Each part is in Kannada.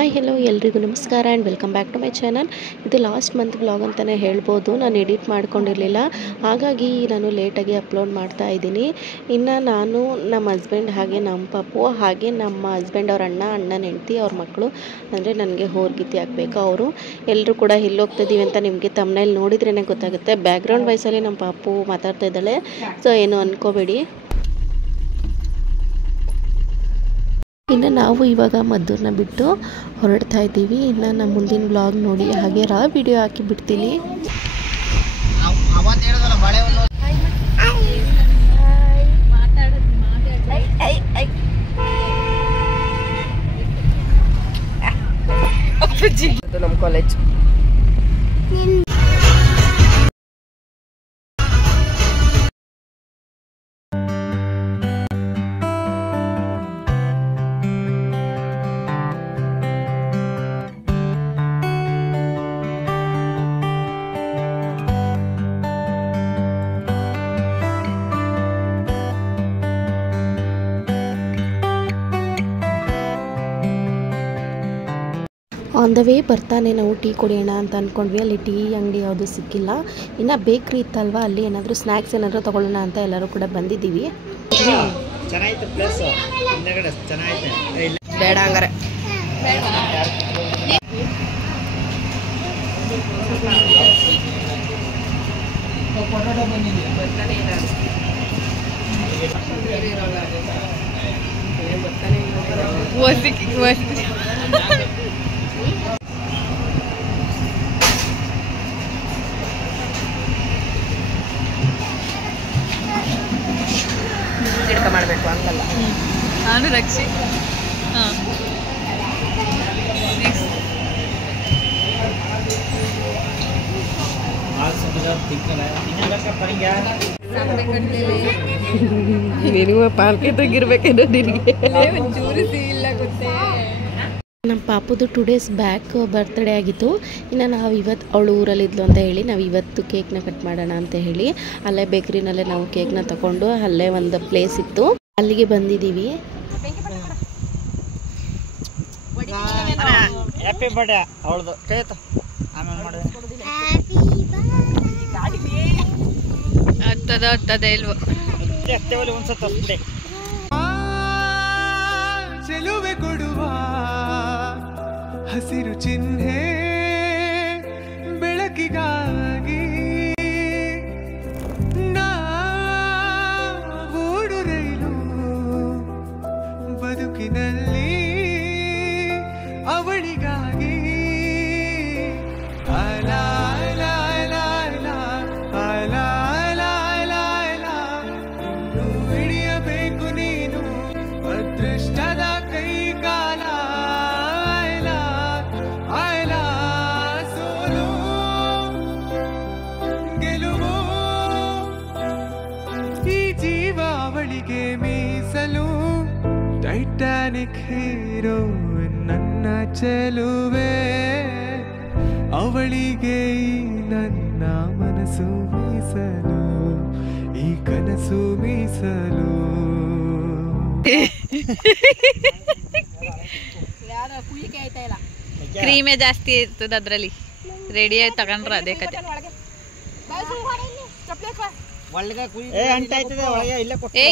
ಹಾಯ್ ಹೆಲೋ ಎಲ್ರಿಗೂ ನಮಸ್ಕಾರ and welcome back to my channel. ಇದು ಲಾಸ್ಟ್ ಮಂತ್ ವ್ಲಾಗ್ ಅಂತಲೇ ಹೇಳ್ಬೋದು. ನಾನು ಎಡಿಟ್ ಮಾಡ್ಕೊಂಡಿರಲಿಲ್ಲ, ಹಾಗಾಗಿ ನಾನು ಲೇಟಾಗಿ ಅಪ್ಲೋಡ್ ಮಾಡ್ತಾ ಇದ್ದೀನಿ. ಇನ್ನು ನಾನು ನಮ್ಮ ಹಸ್ಬೆಂಡ್ ಹಾಗೆ ನಮ್ಮ ಪಪ್ಪು ಹಾಗೆ ನಮ್ಮ ಹಸ್ಬೆಂಡ್ ಅವ್ರ ಅಣ್ಣನ ಹೆಂಡ್ತಿ ಅವ್ರ ಮಕ್ಕಳು ಅಂದರೆ ನನಗೆ ಹೋರ್ಗಿತಿ ಹಾಕಬೇಕು. ಅವರು ಎಲ್ಲರೂ ಕೂಡ ಎಲ್ಲಿ ಹೋಗ್ತಿದ್ದೀವಿ ಅಂತ ನಿಮಗೆ ತಮ್ಮನೇಲಿ ನೋಡಿದ್ರೇ ಗೊತ್ತಾಗುತ್ತೆ. ಬ್ಯಾಕ್ಗ್ರೌಂಡ್ ವಾಯ್ಸಲ್ಲಿ ನಮ್ಮ ಪಾಪು ಮಾತಾಡ್ತಾ ಇದ್ದಾಳೆ, ಸೊ ಏನು ಅಂದ್ಕೋಬೇಡಿ. ಇನ್ನು ನಾವು ಇವಾಗ ಮದ್ದೂರನ್ನ ಬಿಟ್ಟು ಹೊರಡ್ತಾ ಇದ್ದೀವಿ. ಇನ್ನು ನಮ್ಮ ಮುಂದಿನ ವ್ಲಾಗ್ ನೋಡಿ, ಹಾಗೆ ರಾ ವಿಡಿಯೋ ಹಾಕಿ ಬಿಡ್ತೀನಿ. ನಮ್ಮ ಕಾಲೇಜ್ ಆನ್ ದ ವೇ ಬರ್ತಾನೆ ನಾವು ಟೀ ಕುಡಿಯೋಣ ಅಂತ ಅಂದ್ಕೊಂಡ್ವಿ. ಅಲ್ಲಿ ಟೀ ಅಂಗಡಿ ಯಾವುದು ಸಿಕ್ಕಿಲ್ಲ. ಇನ್ನು ಬೇಕ್ರಿ ಇತ್ತಲ್ವ, ಅಲ್ಲಿ ಏನಾದರೂ ಸ್ನ್ಯಾಕ್ಸ್ ಏನಾದರೂ ತೊಗೊಳ್ಳೋಣ ಅಂತ ಎಲ್ಲರೂ ಕೂಡ ಬಂದಿದ್ದೀವಿ. ಬೇಡ ಹಂಗಾರೆ ಗಿಡಕ ಮಾಡಬೇಕು ಹಂಗಲ್ಲ. ನಾನು ರಕ್ಷಿ ನಿನಗೂ ಪಾಲ್ಕೆ ತೆಗಿರ್ಬೇಕೇನೋ ನಿನಗೆ. ಒಂಚೂರು ಇಲ್ಲ ಗೊತ್ತೇ. ನಮ್ಮ ಪಾಪುದು 2 days ಬ್ಯಾಕ್ ಬರ್ತ್ಡೇ ಆಗಿತ್ತು. ಇನ್ನು ನಾವು ಇವತ್ತು ಅವಳು ಊರಲ್ಲಿದ್ಲು ಅಂತ ಹೇಳಿ ನಾವು ಇವತ್ತು ಕೇಕ್ನ ಕಟ್ ಮಾಡೋಣ ಅಂತ ಹೇಳಿ ಅಲ್ಲೇ ಬೇಕ್ರಿನಲ್ಲೇ ನಾವು ಕೇಕ್ನ ತಗೊಂಡು ಅಲ್ಲೇ ಒಂದು ಪ್ಲೇಸ್ ಇತ್ತು, ಅಲ್ಲಿಗೆ ಬಂದಿದ್ದೀವಿ. ಹ್ಯಾಪಿ ಬರ್ಡೇ ಅವಳದು ಕೈತ ಆಮೇಲೆ ಮಾಡಿದೆ ಹತ್ತದ ಇಲ್ವೋ ಅಷ್ಟೇವಲ್ಲಿ ಒಂದ್ಸತ್ತ ಬಿಡಿ. ಚೆಲುವೆ ಕೊಡುವ ಹಸಿರು ಚಿಹ್ನೆ ಬೆಳಕಿಗಾಗಿ ಓಡು ರೈಲು ಬದುಕಿನಲ್ಲಿ ಅವಳಿಗಾಗಿ ಹಿಡಿಯಬೇಕು ನೀನು ಅದೃಷ್ಟದ ಕೈ ಕಾಲ. ಸೋಲು ಗೆಲುವು ಈ ಜೀವ ಅವಳಿಗೆ ಮೀಸಲು. ಟೈಟಾನಿಕ್ ಹೀರೋ ನನ್ನ ಚೆಲುವೆ, ಅವಳಿಗೆ ಈ ನನ್ನ ಮನಸ್ಸು ಮೀಸಲು, ಈ ಕನಸು ಮೀಸಲು. ಕ್ರೀಮೇ ಜಾಸ್ತಿ ಇರ್ತದ ಅದ್ರಲ್ಲಿ, ರೆಡಿ ಆಗಿ ತಗೊಂಡ್ರ ಅದೇ ಕತೆ.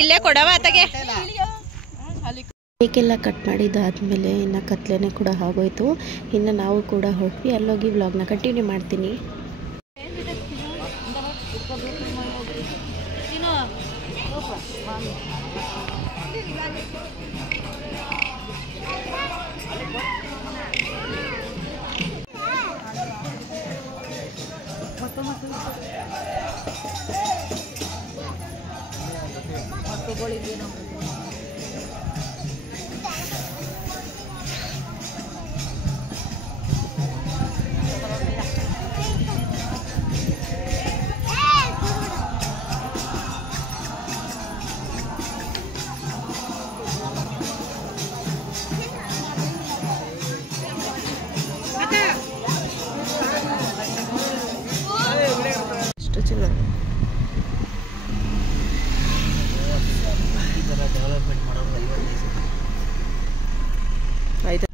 ಇಲ್ಲೇ ಕೊಡವ ಆತಗೆ. ಕೇಕೆಲ್ಲ ಕಟ್ ಮಾಡಿದ್ದಾದಮೇಲೆ ಇನ್ನು ಕತ್ಲೆನೇ ಕೂಡ ಆಗೋಯ್ತು. ಇನ್ನು ನಾವು ಕೂಡ ಹೊರಟ್ವಿ. ಅಲ್ಲೋಗಿ ವ್ಲಾಗ್ನ ಕಂಟಿನ್ಯೂ ಮಾಡ್ತೀನಿ. ಎಷ್ಟು ಚೆನ್ನಾಗಿ ಡೆವಲಪ್ಮೆಂಟ್ ಮಾಡೋದು 55 ಆಯ್ತು.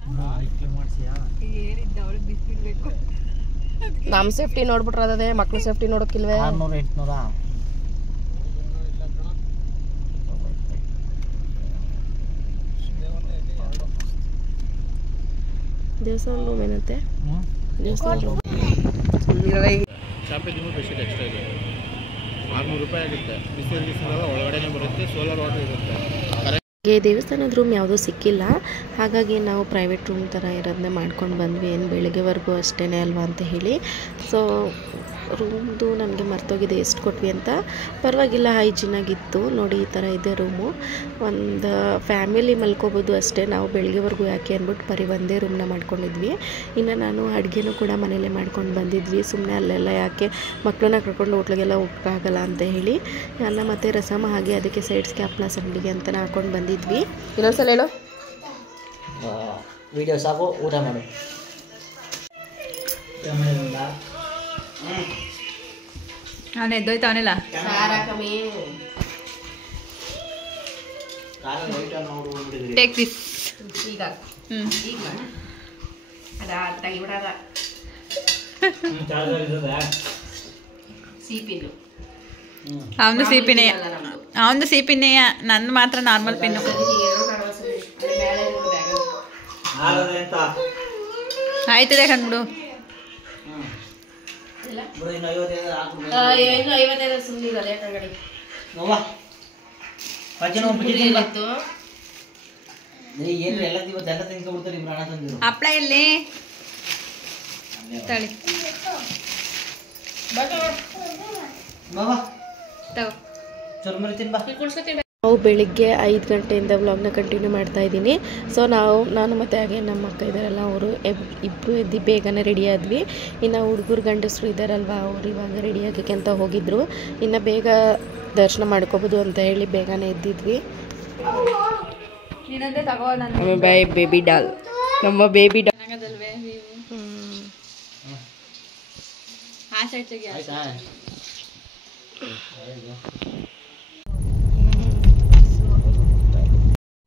ನಮ್ಮ ಸೇಫ್ಟಿ ನೋಡ್ಬಿಟ್ರೆ ಅದೇ ಮಕ್ಳು ಸೇಫ್ಟಿ ನೋಡೋಕ್ಕಿಲ್ವೇ? 600 800 ದೇವಸ್ಥಾನ ರೂಮ್ ಏನಂತೆ? ದೇವಸ್ಥಾನ ರೂಮ್ ಚಾಪೆ ತುಂಬ ಸ್ಪೆಷಲ್ ಎಕ್ಸ್ಟ್ರಾ ಇದೆ. 600 ರೂಪಾಯಿ ಆಗುತ್ತೆ. ಬಿಸಿಲು ಒಳಗಡೆನೇ ಬರುತ್ತೆ. ಸೋಲಾರ್ ವಾಟರ್ ಇರುತ್ತೆ. ದೇವಸ್ಥಾನದ ರೂಮ್ ಯಾವುದೂ ಸಿಕ್ಕಿಲ್ಲ, ಹಾಗಾಗಿ ನಾವು ಪ್ರೈವೇಟ್ ರೂಮ್ ಥರ ಇರೋದನ್ನೇ ಮಾಡ್ಕೊಂಡು ಬಂದ್ವಿ. ಏನು ಬೆಳಗ್ಗೆವರೆಗೂ ಅಷ್ಟೇ ಅಲ್ವಾ ಅಂತ ಹೇಳಿ. ಸೊ ರೂಮ್ದು ನನಗೆ ಮರ್ತೋಗಿದೆ ಎಷ್ಟು ಕೊಟ್ವಿ ಅಂತ. ಪರವಾಗಿಲ್ಲ, ಹೈಜಿನಾಗಿತ್ತು. ನೋಡಿ ಈ ಥರ ಇದೆ ರೂಮು. ಒಂದು ಫ್ಯಾಮಿಲಿ ಮಲ್ಕೋಬೋದು ಅಷ್ಟೇ. ನಾವು ಬೆಳಗ್ಗೆವರೆಗೂ ಯಾಕೆ ಅಂದ್ಬಿಟ್ಟು ಬರೀ ಒಂದೇ ರೂಮ್ನ ಮಾಡ್ಕೊಂಡಿದ್ವಿ. ಇನ್ನು ನಾನು ಅಡುಗೆನೂ ಕೂಡ ಮನೇಲೇ ಮಾಡ್ಕೊಂಡು ಬಂದಿದ್ವಿ. ಸುಮ್ಮನೆ ಅಲ್ಲೆಲ್ಲ ಯಾಕೆ ಮಕ್ಕಳನ್ನ ಕರ್ಕೊಂಡು ಹೋಟ್ಲಿಗೆಲ್ಲ ಹೋಗೋಕ್ಕಾಗಲ್ಲ ಅಂತ ಹೇಳಿ ಅನ್ನ ಮತ್ತು ರಸಮ ಹಾಗೆ ಅದಕ್ಕೆ ಸೈಡ್ಸ್ಗೆ ಹಪ್ಪಳ ಸಂಡಿಗೆ ಅಂತ ಹಾಕೊಂಡು ಬಂದಿದ್ವಿ. ಇನ್ನೊಂದ್ಸಲ ಹೇಳು. ವಿಡಿಯೋ ಸಾಕು, ಊಟ ಮಾಡು. ಅವನು ಎದ್ದೋಯ್ತವನಿಲ್ಲ. Take this. ಈಗ ಸಿಪಿನು ಅವನು ಸಿಪಿನೇ, ಅವನು ಸಿಪಿನೇಯ. ನನ್ನ ಮಾತ್ರ ನಾರ್ಮಲ್ ಪಿನ್ನು. ಆಯ್ತದೆ ಕಂಡ್ಬಿಡು. ಹಪ್ಪಳ ಎಲ್ಲಿ ತಳಿ ನಾವು ಬೆಳಿಗ್ಗೆ 5 ಗಂಟೆಯಿಂದ ವ್ಲಾಗ್ನ ಕಂಟಿನ್ಯೂ ಮಾಡ್ತಾ ಇದ್ದೀನಿ. ಸೊ ನಾನು ಮತ್ತು ಹಾಗೆ ನಮ್ಮ ಅಕ್ಕ ಇದ್ದಾರಲ್ಲ, ಅವರು ಇಬ್ಬರು ಎದ್ದು ಬೇಗನೆ ರೆಡಿ ಆದ್ವಿ. ಇನ್ನು ಹುಡುಗರು ಗಂಡಸರು ಇದ್ದಾರಲ್ವ, ಅವರು ಇವಾಗ ರೆಡಿ ಆಗಕ್ಕೆ ಅಂತ ಹೋಗಿದ್ರು. ಇನ್ನು ಬೇಗ ದರ್ಶನ ಮಾಡ್ಕೋಬೋದು ಅಂತ ಹೇಳಿ ಬೇಗನೆ ಎದ್ದಿದ್ವಿ. ಬೇಬಿ ಡಾಲ್, ನಮ್ಮ ಬೇಬಿ ಡಾಲ್.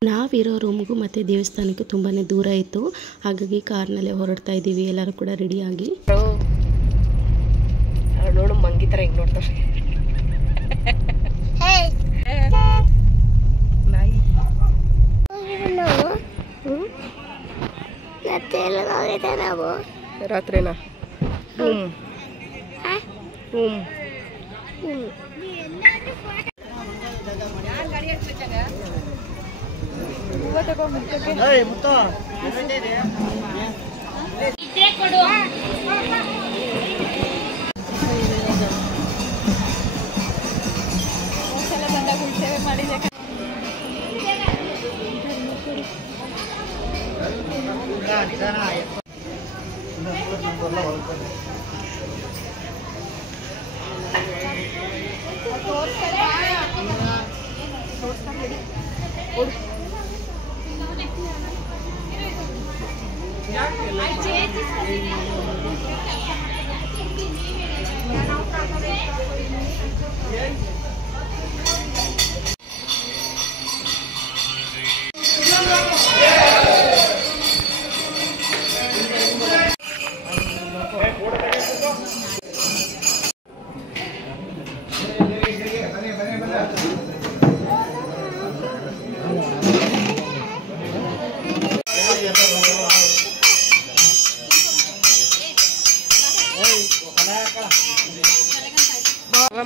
ನಾವಿರೋ ರೂಮ್ಗೂ ಮತ್ತು ದೇವಸ್ಥಾನಕ್ಕೂ ತುಂಬಾ ದೂರ ಇತ್ತು, ಹಾಗಾಗಿ ಕಾರ್ನಲ್ಲೇ ಹೊರಡ್ತಾ ಇದ್ದೀವಿ. ಎಲ್ಲರೂ ಕೂಡ ರೆಡಿಯಾಗಿ. ನೋಡು ಮಂಗಿ ಥರ ಹೆಂಗೆ ನೋಡ್ತಾರೆ. ರಾತ್ರಿನಾ? ರೂಮ್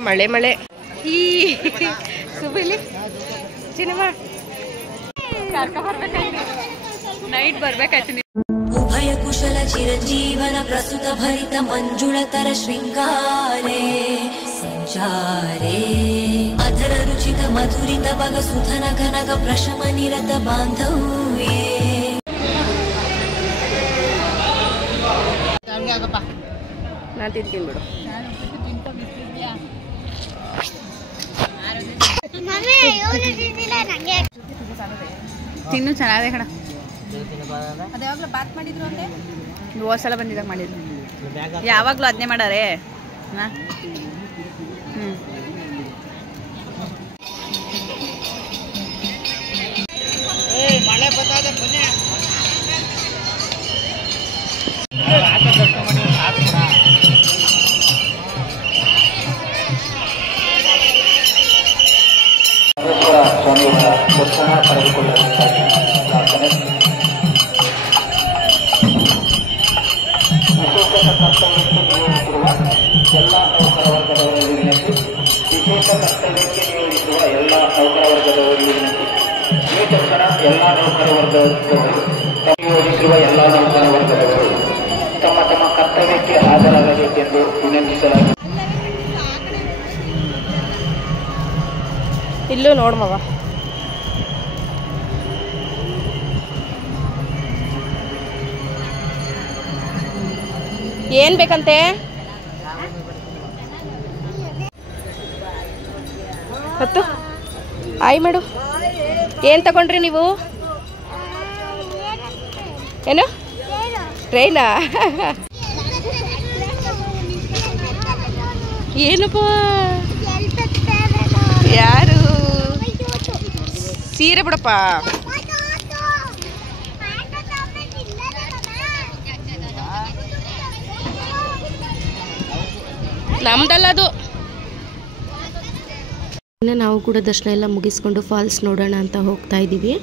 ಮಳೆ ಮಳೆ ಈ ಸುಬಿಲಿ ಸಿನಿಮಾ ನೈಟ್ ಬರ್ಬೇಕಾಯ್ತು. ಉಭಯ ಕುಶಲ ಚಿರಂಜೀವನ ಪ್ರಸ್ತುತ ಭರಿತ ಮಂಜುಳತರ ಶೃಂಗಾರೇ ಸಂಚಾರೇ ಅಧರ ರುಚಿತ ಮಧುರಿತ ಬಗ ಸುಧನ ಘನಗ ಪ್ರಶಮ ನಿರತ ಬಾಂಧವ್ಯೇ. ನಾನು ತಿಂತೀನಿ ಬಿಡು. ತಿನ್ನು ಚೆನ್ನಾಗಿದೆ ಕಣ. ಹೋದ ಸಲ ಬಂದಿದ್ದಾಗ ಮಾಡಿದ್ರು, ಯಾವಾಗಲೂ ಅದನ್ನೇ ಮಾಡಾರೆ. ಮಳೆ ಬರ್ತಾ ಇದೆ. ಇಲ್ಲೂ ನೋಡ್ಮವ. ಏನ್ ಬೇಕಂತೆ? ಹತ್ತು ಆಯ್ ಮಾಡು. ಏನು ತಗೊಂಡ್ರಿ ನೀವು? ಏನು ಟ್ರೈನಾ? ಏನಪ್ಪ? ಯಾರು? ಸೀರೆ ಬಿಡಪ್ಪ. ನಮ್ದಲ್ಲ ಅದು. ಇನ್ನು ನಾವು ಕೂಡ ದರ್ಶನ ಎಲ್ಲ ಮುಗಿಸ್ಕೊಂಡು ಫಾಲ್ಸ್ ನೋಡೋಣ ಅಂತ ಹೋಗ್ತಾ ಇದ್ದೀವಿ.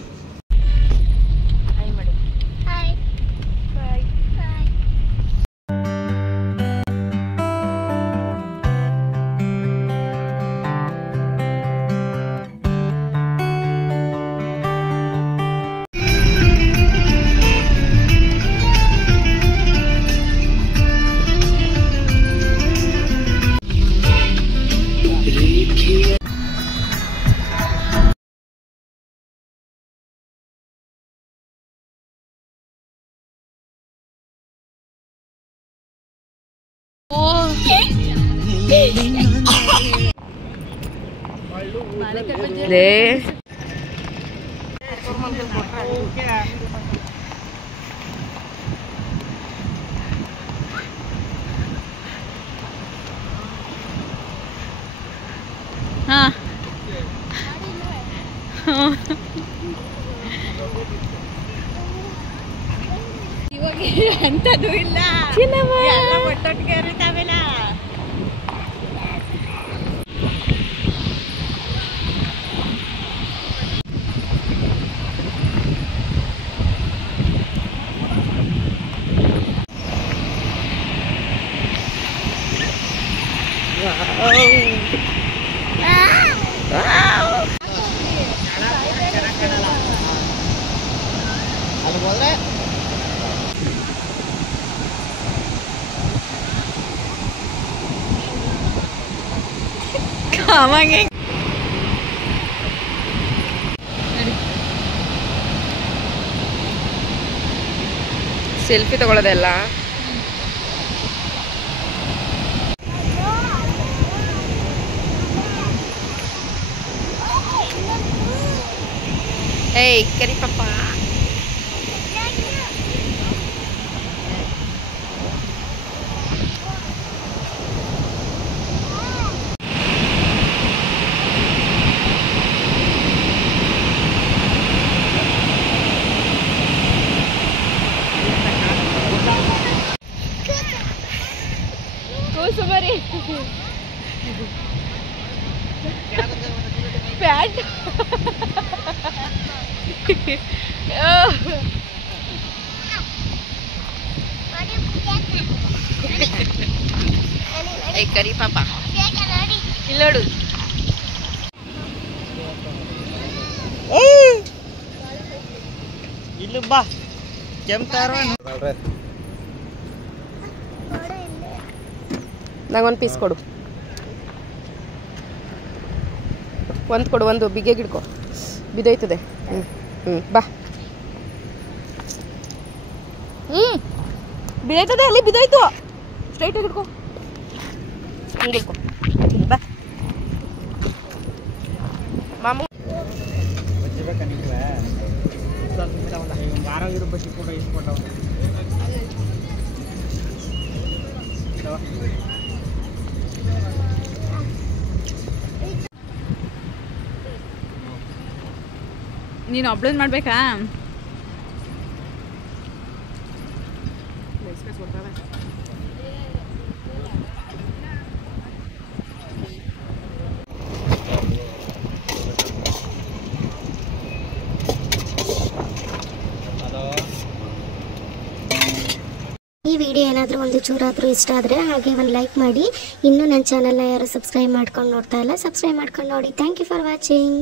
ಇವಾಗ ಎಂಥದ್ದು ಇಲ್ಲ, ಎಲ್ಲ ಒಟ್ಟೊಟ್ಟಿಗೆ ಇರ್ತಾವೆಲ್ಲ. ಅಲ್ಲಿಗೆ ಹೋದ್ರೆ ಕಾಮಾಗೆ ಸೆಲ್ಫಿ ತಗೊಳ್ಳೋದೆಲ್ಲ. ಏಯ್ ಕರಿ ಪಾಪ. ಕೂಸು ಮರಿ ಪ್ಯಾಂಟ್ ಏ ಕರಿ ಪಾಪ ಇಲ್ಲಿ ನೋಡು. ಇಲ್ಲಿ ಬಾ ಕೆಂಪಾರ ನಂಗೊಂದು ಪೀಸ್ ಕೊಡು. ಒಂದು ಕೊಡು, ಒಂದು ಬಿಗ್ಗೆ ಗಿಡ್ಕೊ, ಬಿದ್ದೋಯ್ತದೆ. ಬಾ. ಬಿದ್ದೋಯ್ತದೆ, ಅಲ್ಲಿ ಬಿದ್ದೋಯ್ತು. ಸ್ಟ್ರೈಟಾಗಿ ಹಿಡ್ಕೊ, ಹಿಂಗೆ ಹಿಡ್ಕೊ. ಬಾ ಮಾಮು. ನೀನು ಅಪ್ಲೋಡ್ ಮಾಡ್ಬೇಕಾ? ಈ ವಿಡಿಯೋ ಏನಾದರೂ ಒಂದು ಚೂರಾದರೂ ಇಷ್ಟ ಆದರೆ ಹಾಗೆ ಒಂದು ಲೈಕ್ ಮಾಡಿ. ಇನ್ನೂ ನನ್ನ ಚಾನಲ್ನ ಯಾರು ಸಬ್ಸ್ಕ್ರೈಬ್ ಮಾಡ್ಕೊಂಡು ನೋಡ್ತಾ ಇಲ್ಲ, ಸಬ್ಸ್ಕ್ರೈಬ್ ಮಾಡ್ಕೊಂಡು ನೋಡಿ. Thank you for watching.